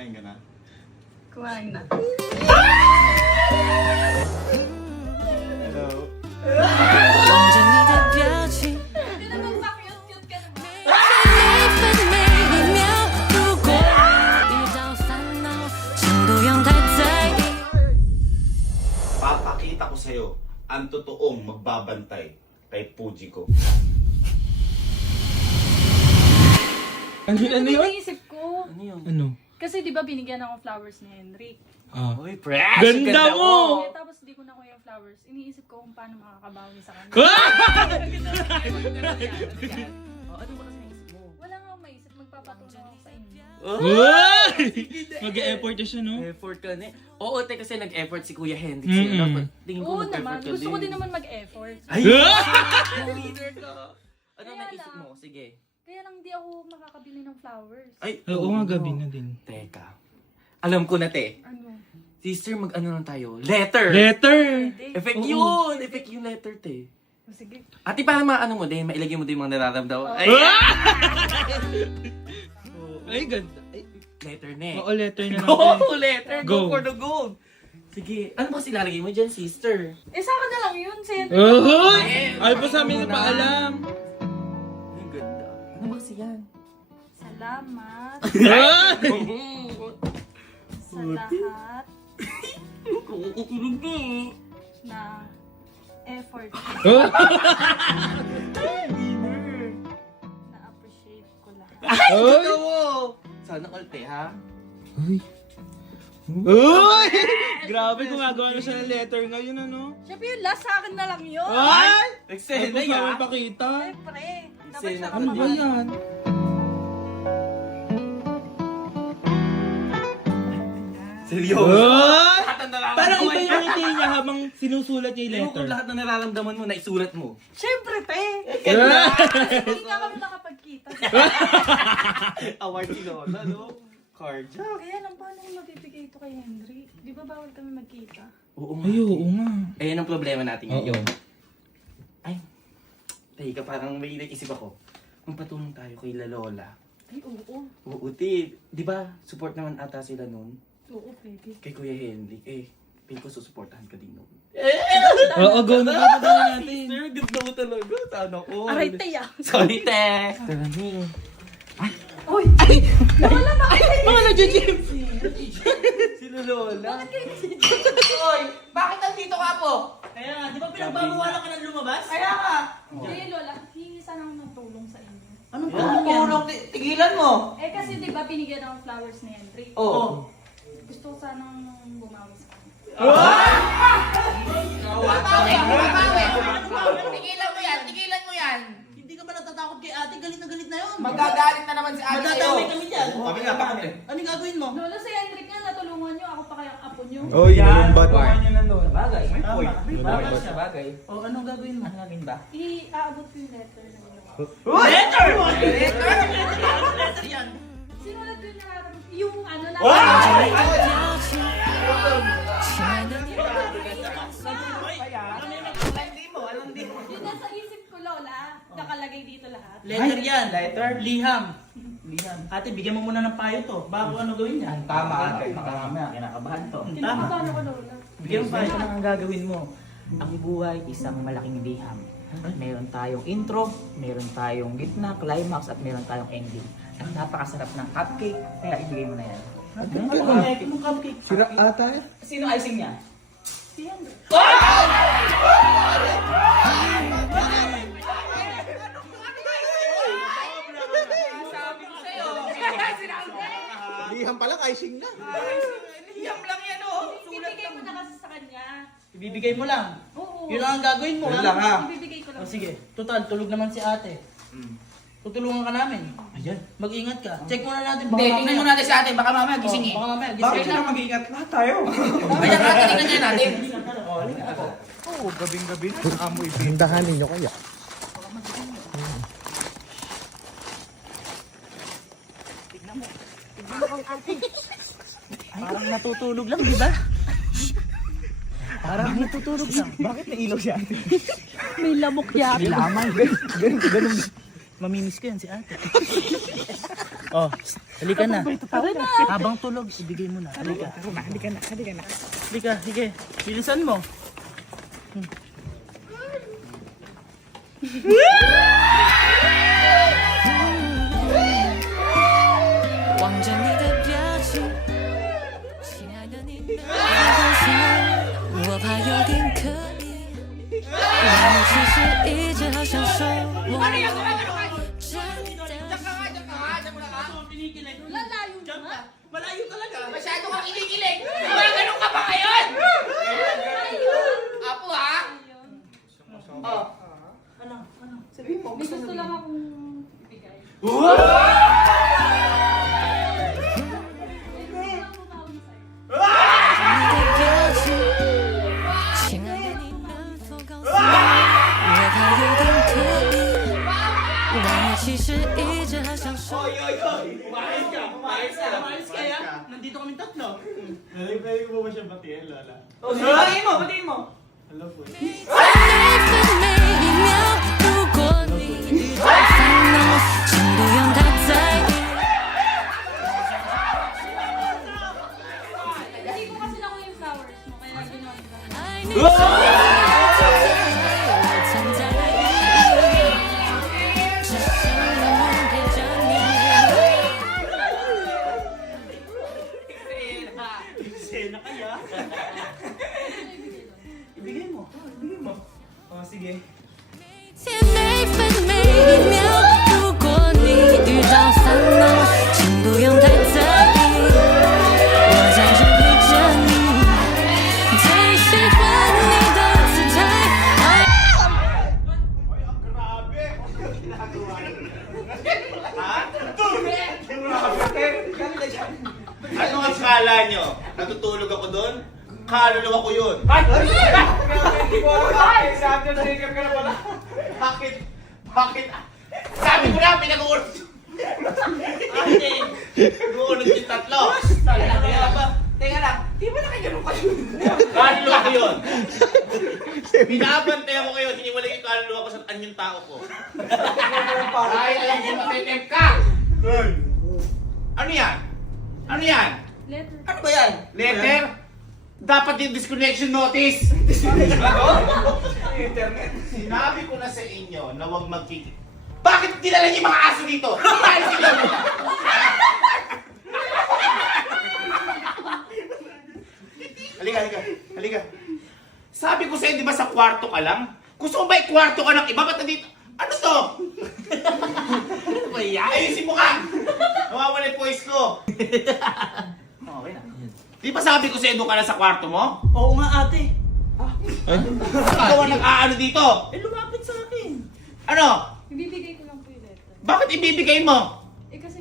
Kumain ka na? Kumain na. Hello. Papakita ko sa'yo ang totoong magbabantay kay Puji ko. Ano yun? Ano yun? Ano yun? Ano yun? Ano yun? Kasi di ba binigyan ako flowers ni Henry. Ah. Uy, fresh! Ganda mo! Eh, tapos di ko na kuya yung flowers. Iniisip ko kung paano makakabawi sa kanya. Ah! Oh, ano ba kasi naisip mo? Wala nga akong maisip. Magpapatulong ako sa inyo. Uy! Mag-e-effort na siya, no? Effort ka na eh. Oo, te, kasi nag-effort si Kuya Hendrix. Mm-mm. Mm Dapat, tingin ko Oo naman. ka Gusto ko din naman mag-effort. Ay! Ah! Leader ka! Ano Kaya naisip lang. mo? Sige. Kaya lang di ako flowers. Ay, Oo nga, gabi na din. Teka. Alam ko na, te. Ano? Sister, mag-ano lang tayo? Letter! Letter! Pwede. Effect Oo. yun! Effect yung letter, te. O, Sige. Ate, para maano mo din, mailagay mo din yung mga nararamdaman. Ay! Ay, ganda. Ay, Letter na eh. Oo, letter na Go! natin. Letter! Go. Go. for the gold! Sige. Ano ba ilalagay mo dyan, sister? Eh, sa akin na lang yun. Si Henry. Uy! Ay po sa amin na paalam. Ang ganda. Ano ba kasi yan? Salamat Ay! sa lahat Kukulog na eh. na effort Oh! na appreciate ko lahat. Uy! Ito Sana ha? Uy! Uy! Grabe, gumagawa na siya ng letter ngayon, ano? Siyempre yung last sa akin na lang yun. Ay! Ay Nagsena po sa yan. amin pakita. Siyempre. Dapat Sena siya ka Ano ba yan? Seryoso? Lahat ng nararamdaman Parang iba yung ngiti niya habang sinusulat niya yung Ewan ko letter. lahat ng nararamdaman mo, naisulat mo. Siyempre, te. Hindi nga kami nakapagkita. Award si Lola, no? Cardia. Kaya lang, paano ko mabibigay ito kay Henry? Di ba bawal kami magkita? Oo nga. Ay, oo nga. Ayan ang problema natin Oo. ngayon. Ay, teka, parang may isip ako. Magpatulong tayo kay La Lola. Ay, oo. Oo. Di ba, support naman ata sila nun Oo, pwede. kay Kuya Henry. Eh, pin ko susuportahan ka din nun. Oo, go na ba natin? Sir, ganda mo talaga. Sana ko. Aray, te, ah. Sorry, te. Sorry. Uy! Nawala na kayo. Mga nag-gym! Si La Lola. Oy, bakit nandito ka po? Kaya nga, di ba pinagbabawalan ka ng lumabas? Kaya nga. Hindi, Lola. Hingi sana ako ng tulong sa inyo. Anong tulong? Ti- Tigilan mo. Eh, kasi di ba binigyan ako ng flowers ni Henry? Oo. Gusto ko sanang bumawi sa kanya. Tigilan mo yan, tigilan mo yan. Hindi ka ba natatakot kay ate? Galit na galit na yun. Magagalit na naman si ate sa'yo. Madadamay kami dyan. Kami nga, eh? Anong gagawin mo? Lola, si Henry nga natulungan niyo. Ako pa kayang apo niyo. Oh, yan! Bagay. Bagay siya, bagay. O anong gagawin mo? Ano gagawin ba? I-aabot ko yung letter na ginawa. Letter! Sinulat ko yung nararamdaman. Yung ano na... Yun nasa isip ko, Lola. Nakalagay dito lahat. Letter yan. Letter? Liham. Liham. Ate, bigyan mo muna ng payo to. Bago ano gawin niya. Tama ate, baka mamaya kinakabahan to. Tama. Tinapagano ko, Lola. Bigyan mo payo. Ito ang gagawin mo. Ang buhay isang malaking liham. Meron tayong intro, meron tayong gitna, climax, at meron tayong ending. At napakasarap ng cupcake, kaya ibigay mo na yan. Anong cupcake? Sira ata eh. Sino icing niya? Si Henry. Sabi ko sa'yo. Liham pala, icing na. Liham lang yan oh. Ibibigay ko na kasi sa kanya. Ibibigay mo lang. Oo. Yun lang ang gagawin mo. Yun lang ha. Ibibigay ko lang. O sige, total, tulog naman si ate. Tutulungan ka namin. Ayan. Mag-ingat ka. Check muna natin. Baka Hindi, mamaya- tingnan muna natin sa ate, baka mamaya gising Oh, eh. Baka mamaya Bakit gising. sila mag-iingat lahat tayo. Kaya nga, tingnan niya natin. Oo, gabing-gabi na amoy. Hindahan ninyo kaya. Parang natutulog lang, di ba? Parang natutulog lang. Bakit may ilaw si ate? May lamok yata. Lamang. Ganun, ganun. Mamimiss ko yan si ate. Oh, halika na. Habang tulog, ibigay mo na. Halika. Halika na, halika na. Halika, sige. Bilisan mo. 望 Malayo talaga. Masyado kang kinikilig! Gumagano ka ba ngayon? Apo ha? Oh. May gusto lang akong ibigay. 你 Bakit? Sabi ko na, pinag-uulog. Ate, pinag-uulog yung tatlo. Teka lang, di ba nakaganon kayo? Kaluluwa ko yun. Binabantay ako kayo, hiniwalay yung kaluluwa ko sa anyong tao ko. Ay, alam ko matitim ka! Ano yan? Ano yan? Letter. Ano ba yan? Letter? Dapat yung disconnection notice. Internet. Sinabi ko na sa inyo na huwag magkikip. Bakit dinala niyo yung mga aso dito? Bakit sila nila? halika, halika, halika. Sabi ko sa'yo, di ba sa kwarto ka lang? Gusto mo ba kwarto ka ng iba? Ba't nandito? Ano to? ano ba yan? Ayusin mo ka! Nawawala yung voice ko. Okay na. Di ba sabi ko sa'yo, doon ka na sa kwarto mo? Oo nga ate. Ikaw ang nag-aano dito? Eh lumapit sa akin. Ano? Ibibigay ko lang po yung letter. Bakit ibibigay mo? Eh kasi,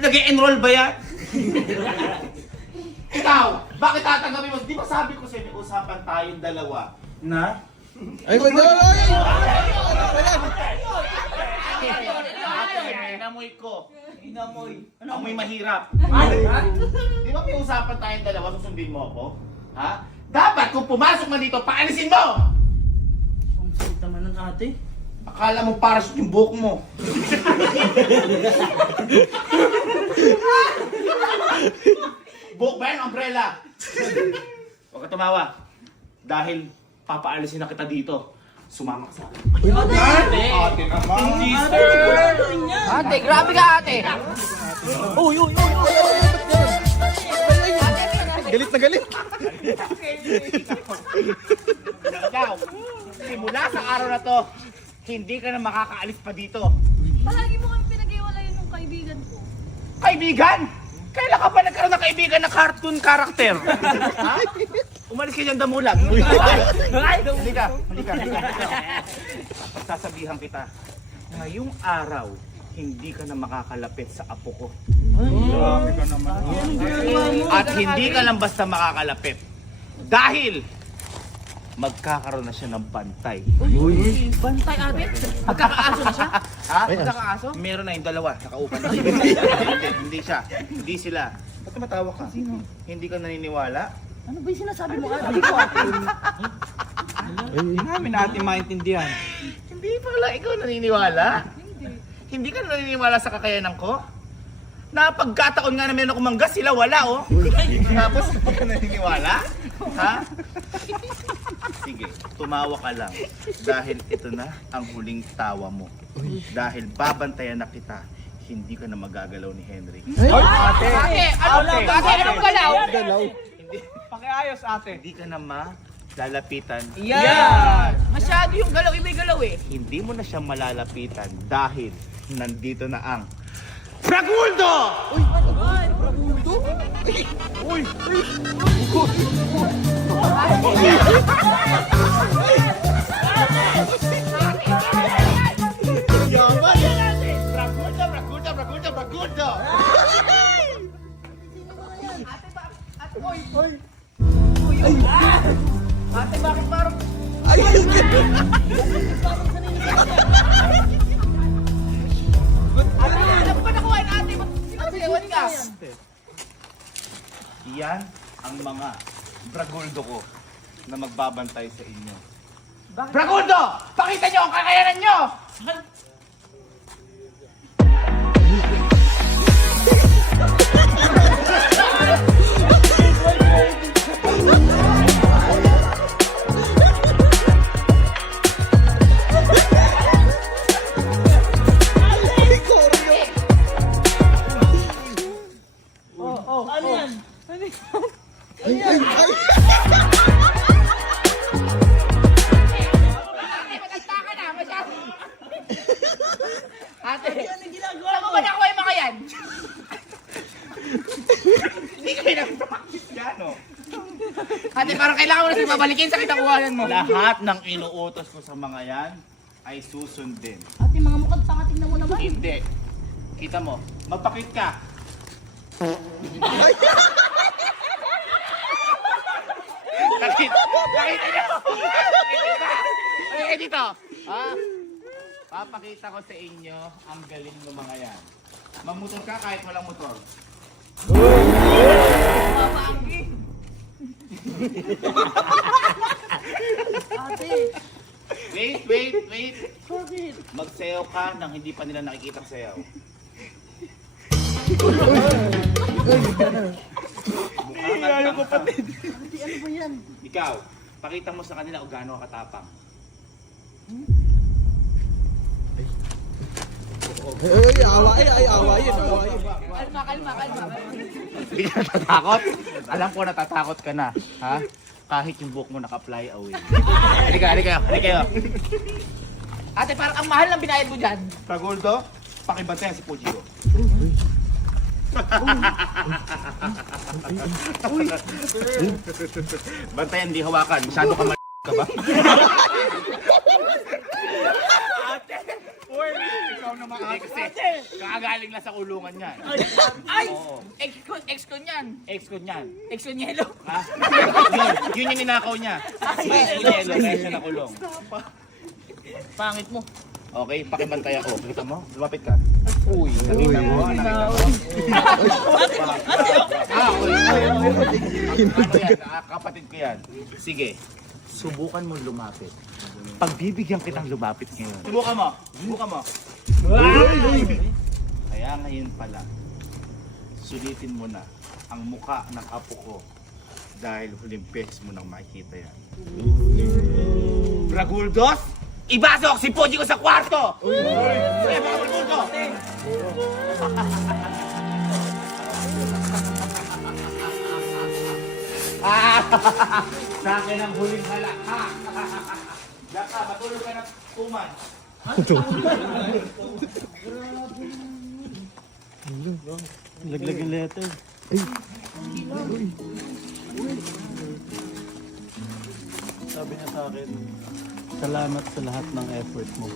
Nag-enroll ba yan? Ikaw, bakit tatanggapin mo? Di ba sabi ko sa'yo, may usapan tayong dalawa na? Ay, wala! Inamoy ko. Inamoy. Amoy mahirap. Di ba may usapan tayong dalawa, susundin mo ako? Ha? Dapat kung pumasok man dito, paalisin mo! Ang sweet naman ng ate. Akala mo parachute yung buhok mo. buhok ba yan? Umbrella? Huwag ka tumawa. Dahil papaalisin na kita dito. Sumama ka sa akin. Ate! Ate naman! Ate, grabe ka ate! Galit na galit! Ikaw, simula sa araw na to, hindi ka na makakaalis pa dito. palagi mo kami pinag-iwalayan ng kaibigan ko. Kaibigan! Kailan ka ba nagkaroon ng kaibigan na cartoon character? ha? Umalis ka dyan damulag. Halika, halika, halika. Pagsasabihan kita, ngayong araw, hindi ka na makakalapit sa apo ko. Grabe ka naman. At hindi ka lang basta makakalapit. Dahil magkakaroon na siya ng bantay. Bantay ate? Magkakaaso na siya? Ha? Magkakaaso? Meron na yung dalawa, nakaupan. hindi, hindi siya. Hindi sila. Ba't matawa ka? Hindi ka naniniwala? Ano ba yung sinasabi mo ate ko ate? Hindi namin natin maintindihan. Hindi pala ikaw naniniwala? Hindi. Hindi ka naniniwala sa kakayanan ko? Napagkataon nga na meron akong manggas, sila wala oh. Tapos hindi ka naniniwala? Ha? Sige, tumawa ka lang. Dahil ito na ang huling tawa mo. Dahil babantayan na kita, hindi ka na magagalaw ni Henry. Ate, ano ba? Ate, anong galaw? Pakiayos ate. Hindi ka na malalapitan. Yan! Masyado yung galaw, iba'y galaw eh. Hindi mo na siya malalapitan dahil nandito na ang Fraguldo! Fraguldo, Fraguldo, Fraguldo, Fraguldo! Ate, bakit parang... Ay! Ate? Ba't sinasayawan ka? Yan ang mga Braguldo ko na magbabantay sa inyo. Braguldo! Pakita nyo ang kakayanan nyo! Babalikin sa kitakuhanan mo. Lahat ng inuutos ko sa mga yan ay susundin. Ate, mga mukhang tanga, tingnan mo naman. Hindi. Kita mo, magpakit ka. Nakita, nakita niyo. Dito. Ha? Papakita ko sa inyo ang galing ng mga yan. Magmotor ka kahit walang motor. Wait, wait, wait. Magsayaw ka nang hindi pa nila nakikita sayaw. Mukha kang kapatid. ano ba yan? Ikaw, pakita mo sa kanila kung gaano ka katapang. Ay, awa, ay, ay, awa yun, awa yun. Kalma, kalma, kalma. Hindi ka natatakot? Alam ko natatakot ka na. Ha? Kahit yung buhok mo naka-fly away. Halika, halika, halika. Ate, parang ang mahal ng binayad mo dyan. Paguldo, pakibantayan si Pujiro. Bantayan, di hawakan. Masyado ka ma- ka ba? Ikaw naman ate. Kasi kakagaling lang sa kulungan yan. Ay! Oo. Ex ko, ex ko niyan. Ex ko niyan. Ex ko nielo. Ha? yun, yun yung ninakaw niya. Ex ko niya, kaya siya nakulong. Pangit mo. Okay, pakibantay ako. Kita mo? Lumapit ka. Uy, nakita mo? Nakita mo? Ah, uy. Ano yan? Ah, Kapatid ko yan. Sige, subukan mo lumapit. Pagbibigyan kitang lumapit ngayon. Subukan mo. Subukan mo. Kaya ngayon pala, sulitin mo na ang muka ng apo ko dahil huling beses mo nang makikita yan. Braguldos, ibasok si Poji ko sa kwarto! Sige, Braguldo! Sa akin ang huling halak, ha? Diyan ka, matulog ka na tuman. Laglag yung letter. Sabi niya sa akin, salamat sa lahat ng effort mo.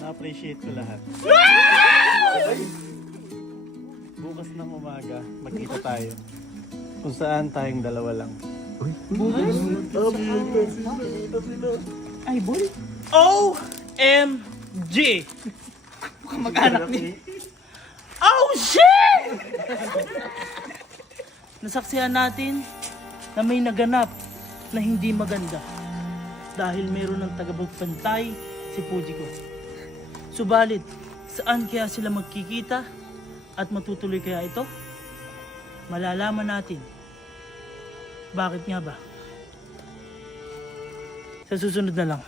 Na-appreciate ko lahat. Bukas ng umaga, magkita tayo. Kung saan tayong dalawa lang. OMG! Mukhang mag-anak ni... Oh, shit! Nasaksihan natin na may naganap na hindi maganda dahil meron ng tagapagpantay si Puji ko. Subalit, Saan kaya sila magkikita? At matutuloy kaya ito? Malalaman natin. Bakit nga ba? Sa susunod na lang.